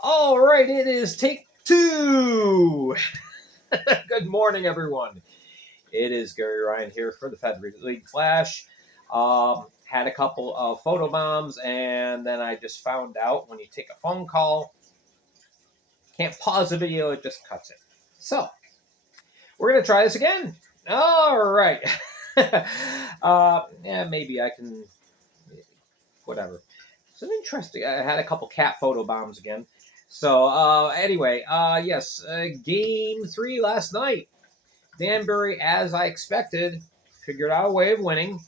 All right, it is take two. Good morning, everyone. It is Gary Ryan here for the Federal League Flash. Had a couple of photo bombs, and then I just found out when you take a phone call, can't pause the video, it just cuts it. So, we're going to try this again. All right. Maybe I can, whatever. It's an interesting. I had a couple cat photo bombs again. So anyway, yes, game 3 last night. Danbury, as I expected, figured out a way of winning.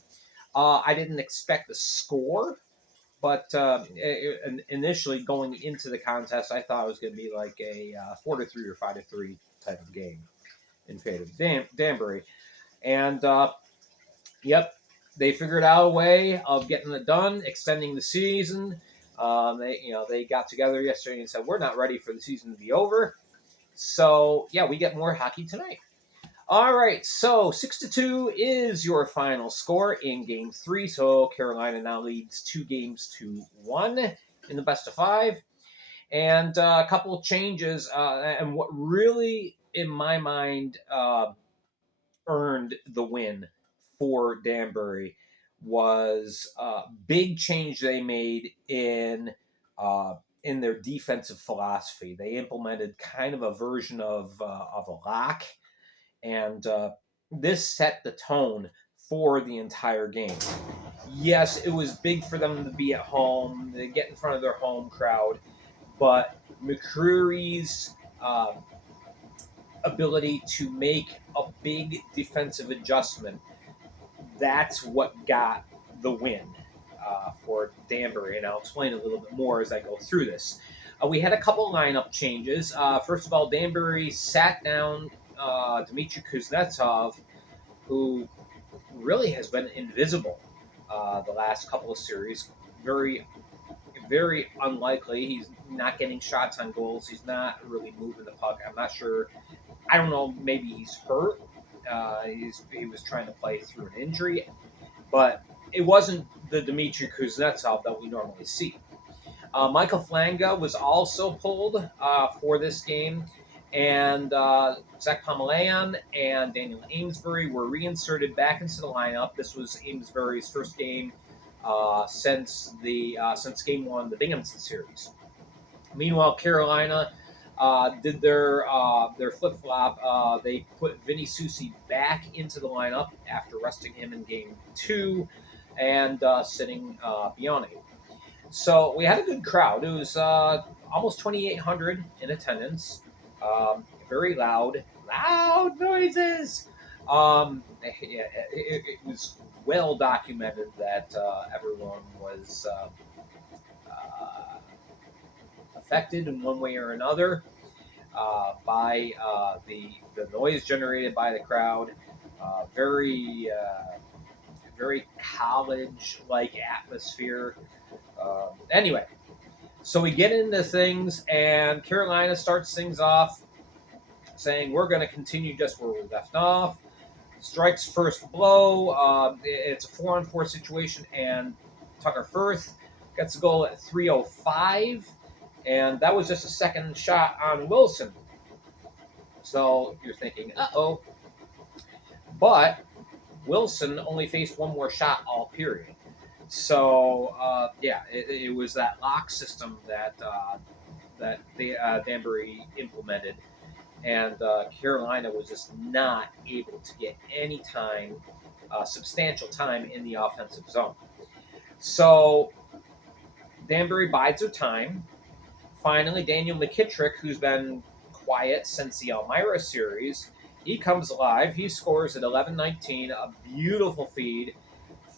I didn't expect the score, but initially going into the contest, I thought it was going to be like a 4-3 or 5-3 type of game in favor of Danbury. And yep, they figured out a way of getting it done, extending the season. They got together yesterday and said, we're not ready for the season to be over. So, yeah, we get more hockey tonight. All right, so 6-2 is your final score in Game 3. So Carolina now leads 2-1 in the best of 5. And a couple of changes. And what really, in my mind, earned the win for Danbury was a big change they made in their defensive philosophy. They implemented kind of a version of a lock, and this set the tone for the entire game. Yes, it was big for them to be at home, to get in front of their home crowd, but McCreary's ability to make a big defensive adjustment, that's what got the win for Danbury. And I'll explain a little bit more as I go through this. We had a couple lineup changes. First of all, Danbury sat down Dmitry Kuznetsov, who really has been invisible the last couple of series. Very, very unlikely. He's not getting shots on goals. He's not really moving the puck. I'm not sure. I don't know. Maybe he's hurt. He was trying to play through an injury, but it wasn't the Dmitry Kuznetsov that we normally see. Michael Flanga was also pulled for this game, and Zach Pomelayan and Daniel Amesbury were reinserted back into the lineup. This was Amesbury's first game since Game 1 of the Binghamton series. Meanwhile, Carolina did their flip flop. They put Vinny Susi back into the lineup after resting him in Game 2 and sitting Bione. So we had a good crowd. It was almost 2,800 in attendance. Very loud noises. It was well documented that everyone was affected in one way or another by the noise generated by the crowd. Very college-like atmosphere. Anyway, so we get into things, and Carolina starts things off saying we're going to continue just where we left off. Strikes first blow. It's a 4-on-4 situation, and Tucker Firth gets a goal at 3:05, and that was just a second shot on Wilson. So you're thinking, uh-oh. But Wilson only faced one more shot all period. So, it was that lock system that Danbury implemented, and Carolina was just not able to get any time, substantial time in the offensive zone. So, Danbury bides their time. Finally, Daniel McKittrick, who's been quiet since the Elmira series, he comes alive. He scores at 11:19, a beautiful feed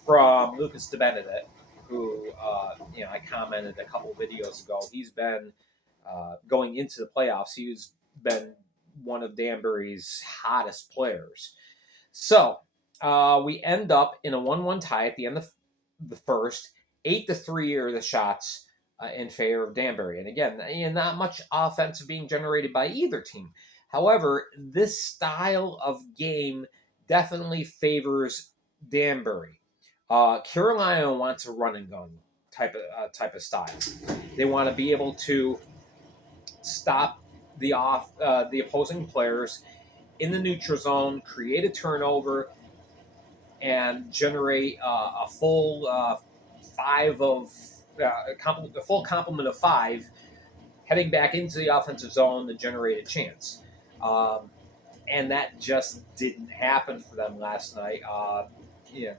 from Lucas DeBenedette, who I commented a couple videos ago. He's been going into the playoffs. He's been one of Danbury's hottest players. So we end up in a 1-1 tie at the end of the first. 8-3 are the shots in favor of Danbury. And again, not much offense being generated by either team. However, this style of game definitely favors Danbury. Carolina wants a run and gun type of style. They want to be able to stop the opposing players in the neutral zone, create a turnover, and generate a full five of a full complement of five heading back into the offensive zone to generate a chance. Um, and that just didn't happen for them last night. Yeah,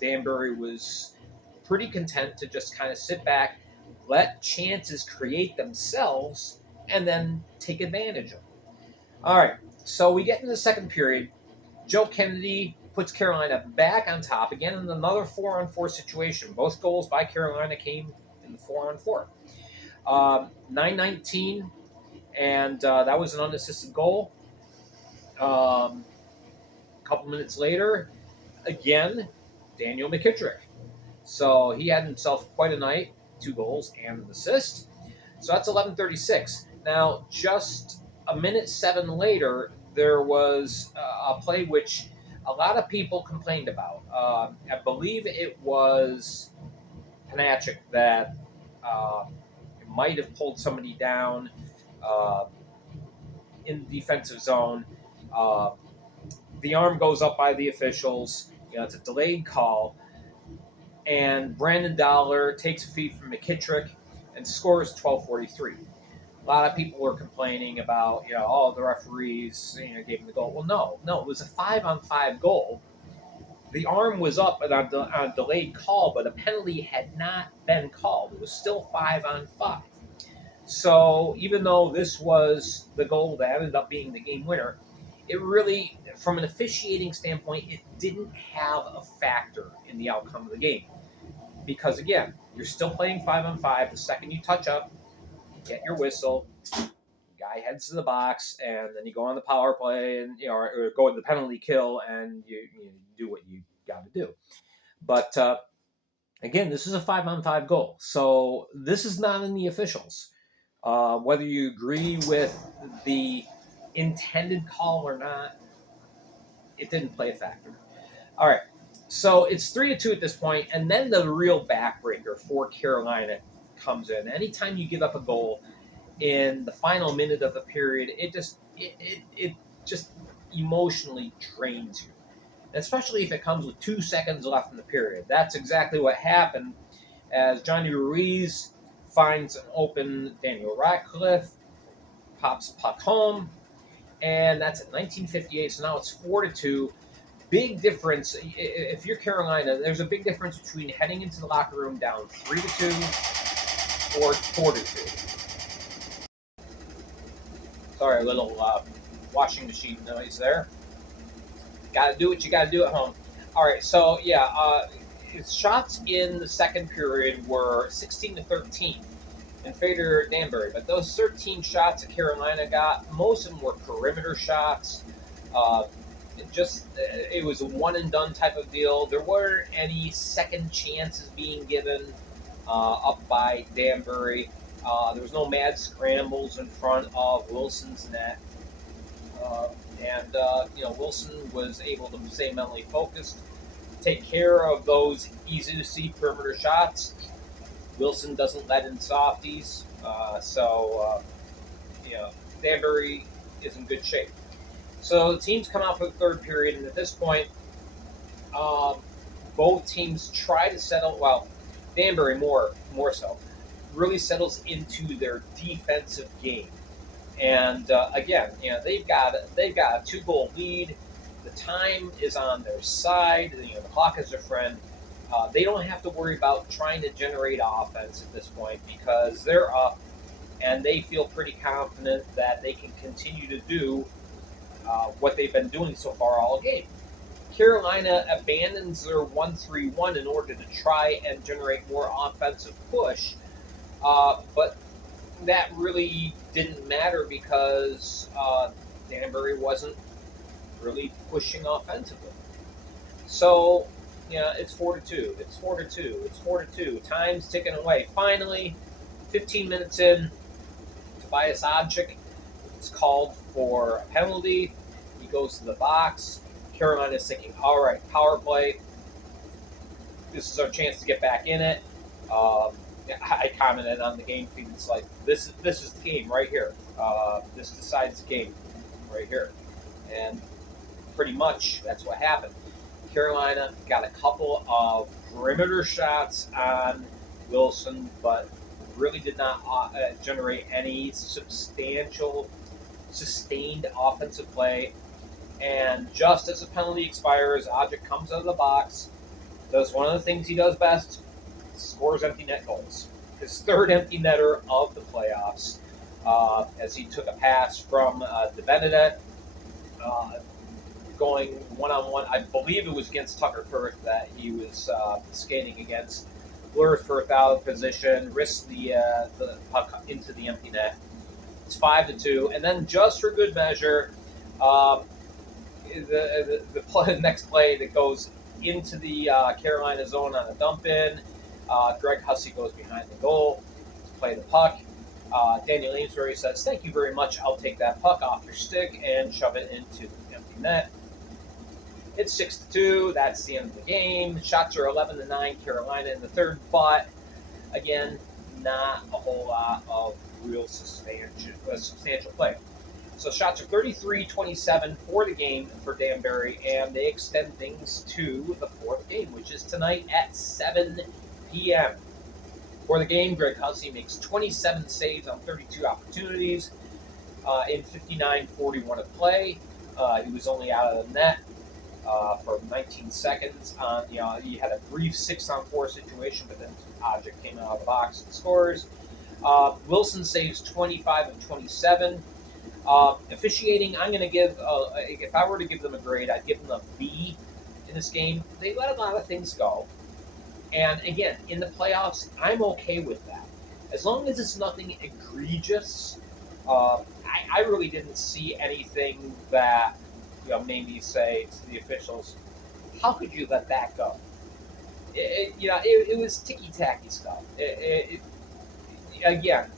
Danbury was pretty content to just kind of sit back, let chances create themselves, and then take advantage of them. All right, so we get in the second period. Joe Kennedy puts Carolina back on top again in another 4-on-4 situation. Both goals by Carolina came in the 4-on-4. 9-19, and that was an unassisted goal. A couple minutes later, again, Daniel McKittrick. So he had himself quite a night, 2 goals and an assist. So that's 11:36. Now, just a minute 7 later, there was a play which a lot of people complained about. I believe it was Panachik that might have pulled somebody down uh, in the defensive zone. Uh, the arm goes up by the officials. It's a delayed call. And Brandon Dollar takes a feed from McKittrick and scores 12:43. A lot of people were complaining about, the referees, gave him the goal. Well, no, it was a 5-on-5 goal. The arm was up on a delayed call, but a penalty had not been called. It was still 5-on-5. So even though this was the goal that ended up being the game winner, it really, from an officiating standpoint, it didn't have a factor in the outcome of the game. Because again, you're still playing 5-on-5. The second you touch up, get your whistle, guy heads to the box, and then you go on the power play and or go to the penalty kill, and you do what you got to do. But again, this is a 5-on-5 goal, so this is not in the officials. Whether you agree with the intended call or not, it didn't play a factor. All right, so it's 3-2 at this point, and then the real backbreaker for Carolina comes in. Anytime you give up a goal in the final minute of the period, it just emotionally drains you, especially if it comes with 2 seconds left in the period. That's exactly what happened as Johnny Ruiz finds an open Daniel Ratcliffe, pops puck home, and that's at 19:58. So now it's 4-2. Big difference. If you're Carolina, there's a big difference between heading into the locker room down 3-2 or 4-2. Sorry, a little washing machine noise there. Got to do what you got to do at home. All right, so yeah, shots in the second period were 16-13 in favor of Danbury, but those 13 shots that Carolina got, most of them were perimeter shots. It was a one and done type of deal. There weren't any second chances being given up by Danbury. There was no mad scrambles in front of Wilson's net. Wilson was able to stay mentally focused, take care of those easy to see perimeter shots. Wilson doesn't let in softies, Danbury is in good shape. So the teams come out for the third period, and at this point, both teams try to settle. Well, Danbury more so really settles into their defensive game. And again, they've got a 2-goal lead. The time is on their side. The clock is their friend. They don't have to worry about trying to generate offense at this point because they're up, and they feel pretty confident that they can continue to do what they've been doing so far all game. Carolina abandons their 1-3-1 in order to try and generate more offensive push, but that really didn't matter because Danbury wasn't really pushing offensively. So, it's 4-2. It's 4-2. It's 4-2. Time's ticking away. Finally, 15 minutes in, Tobias Odchik is called for a penalty. He goes to the box. Carolina's thinking, all right, power play. This is our chance to get back in it. I commented on the game feed. It's like this is the game right here. This decides the game right here, and pretty much that's what happened. Carolina got a couple of perimeter shots on Wilson, but really did not generate any substantial, sustained offensive play. And just as the penalty expires, Object comes out of the box, does one of the things he does best, scores empty net goals. His third empty netter of the playoffs, as he took a pass from De Benedet, uh, going one on one. I believe it was against Tucker Firth that he was skating against. Lures Firth out of position, risks the puck into the empty net. It's 5-2, and then just for good measure, um, the next play that goes into the Carolina zone on a dump in. Greg Hussey goes behind the goal to play the puck. Daniel Amesbury says, "Thank you very much. I'll take that puck off your stick and shove it into the empty net." It's 6-2. That's the end of the game. Shots are 11-9. Carolina in the third, but again, not a whole lot of real substantial play. So shots are 33-27 for the game for Danbury, and they extend things to the fourth game, which is tonight at 7 p.m. For the game, Greg Hussey makes 27 saves on 32 opportunities in 59:41 of play. He was only out of the net for 19 seconds. He had a brief 6-on-4 situation, but then Object came out of the box and scores. Wilson saves 25 of 27. Officiating, I'm going to give, if I were to give them a grade, I'd give them a B in this game. They let a lot of things go. And again, in the playoffs, I'm okay with that. As long as it's nothing egregious, I really didn't see anything that made me say to the officials, how could you let that go? It was ticky-tacky stuff. Again,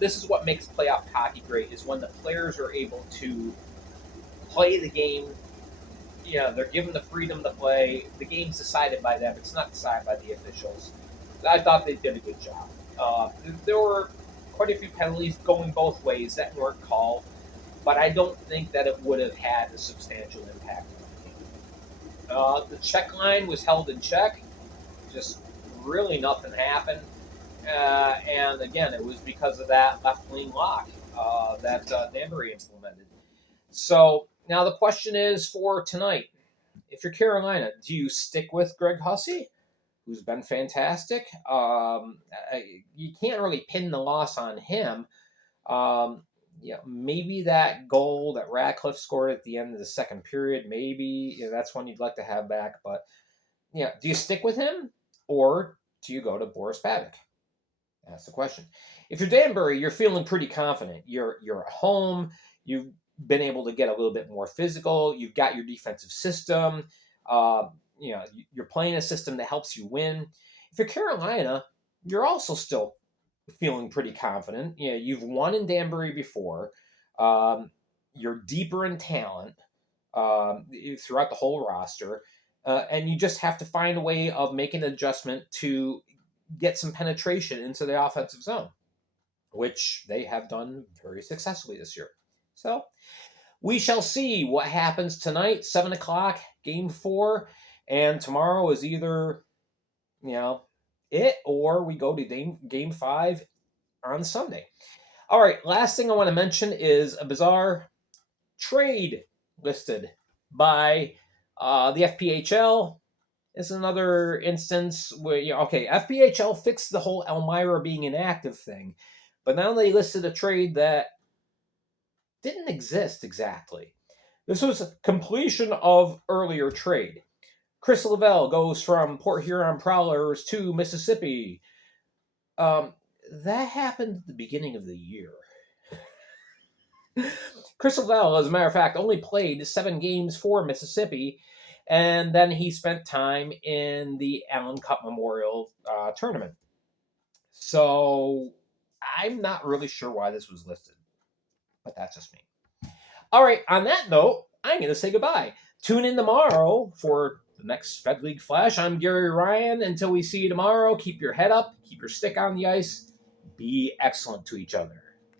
this is what makes playoff hockey great, is when the players are able to play the game. They're given the freedom to play. The game's decided by them. It's not decided by the officials. I thought they did a good job. There were quite a few penalties going both ways that weren't called, but I don't think that it would have had a substantial impact on the game. The check line was held in check. Just really nothing happened. And again, it was because of that left wing lock that Danbury implemented. So now the question is for tonight: if you're Carolina, do you stick with Greg Hussey, who's been fantastic? You can't really pin the loss on him. Maybe that goal that Ratcliffe scored at the end of the second period, maybe that's one you'd like to have back. But do you stick with him, or do you go to Boris Pavic? That's the question. If you're Danbury, you're feeling pretty confident. You're at home. You've been able to get a little bit more physical. You've got your defensive system. You're playing a system that helps you win. If you're Carolina, you're also still feeling pretty confident. You've won in Danbury before. You're deeper in talent throughout the whole roster. And you just have to find a way of making an adjustment to get some penetration into the offensive zone, which they have done very successfully this year. So we shall see what happens tonight, 7 o'clock, game 4. And tomorrow is either, it, or we go to game 5 on Sunday. All right, last thing I want to mention is a bizarre trade listed by the FPHL. It's another instance where, FPHL fixed the whole Elmira being inactive thing, but now they listed a trade that didn't exist exactly. This was a completion of earlier trade. Chris Lavelle goes from Port Huron Prowlers to Mississippi. That happened at the beginning of the year. Chris Lavelle, as a matter of fact, only played 7 games for Mississippi, and then he spent time in the Allen Cup Memorial Tournament. So I'm not really sure why this was listed, but that's just me. All right, on that note, I'm going to say goodbye. Tune in tomorrow for the next Fed League Flash. I'm Gary Ryan. Until we see you tomorrow, keep your head up, keep your stick on the ice, be excellent to each other.